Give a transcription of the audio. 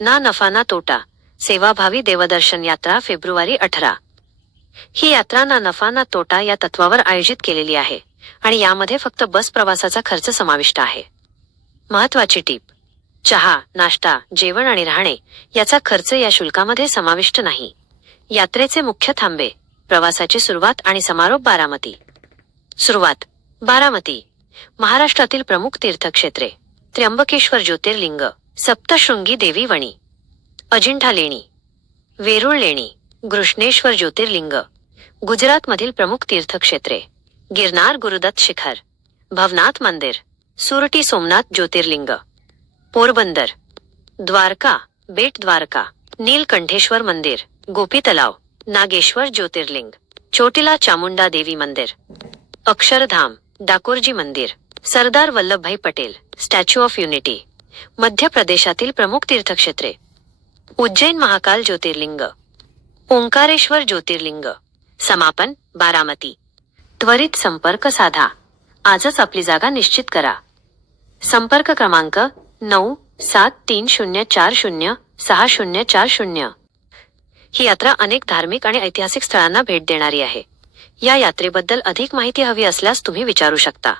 ना नफा ना तोटा, सेवाभावी देवदर्शन यात्रा फेब्रुवारी 18। ही यात्रा ना नफा ना तोटा या तत्वावर आयोजित केलेली आहे आणि यामध्ये फक्त बस प्रवासाचा खर्च समाविष्ट आहे। महत्वाची टीप: चहा, नाश्ता, जेवण आणि राहणे याचा खर्च या शुल्कामध्ये समाविष्ट नाही। यात्रेचे मुख्य थांबे, प्रवासाची सुरुवात आणि समारोप बारामती। सुरुवात: बारामती, महाराष्ट्रातील प्रमुख तीर्थक्षेत्रे: त्र्यंबकेश्वर ज्योतिर्लिंग, सप्तशृंगी देवी वणी, अजिंठा लेणी, वेरूळ लेणी, घृष्णेश्वर ज्योतिर्लिंग। गुजरातमधील प्रमुख तीर्थक्षेत्रे: गिरनार गुरुदत्त शिखर, भवनाथ मंदिर, सुरटी सोमनाथ ज्योतिर्लिंग। पोरबंदर, द्वारका, बेट द्वारका, नीलकंठेश्वर मंदिर, गोपी तलाव, नागेश्वर ज्योतिर्लिंग, चोटिला चामुंडा देवी मंदिर, अक्षरधाम, डाकोरजी मंदिर, Sardar Vallabhbhai Patel, Statue of Unity. मध्य प्रदेशातील प्रमुख तीर्थक्षेत्रे: उज्जैन महाकाल ज्योतिर्लिंग, ओंकारेश्वर ज्योतिर्लिंग। समापन: बारामती। त्वरित संपर्क साधा, आजच आपली जागा निश्चित करा। संपर्क क्रमांक: 9730406040। ही यात्रा अनेक धार्मिक आणि ऐतिहासिक स्थळांना भेट देणारी आहे। या यात्रेबद्दल अधिक माहिती हवी असल्यास तुम्ही विचारू शकता।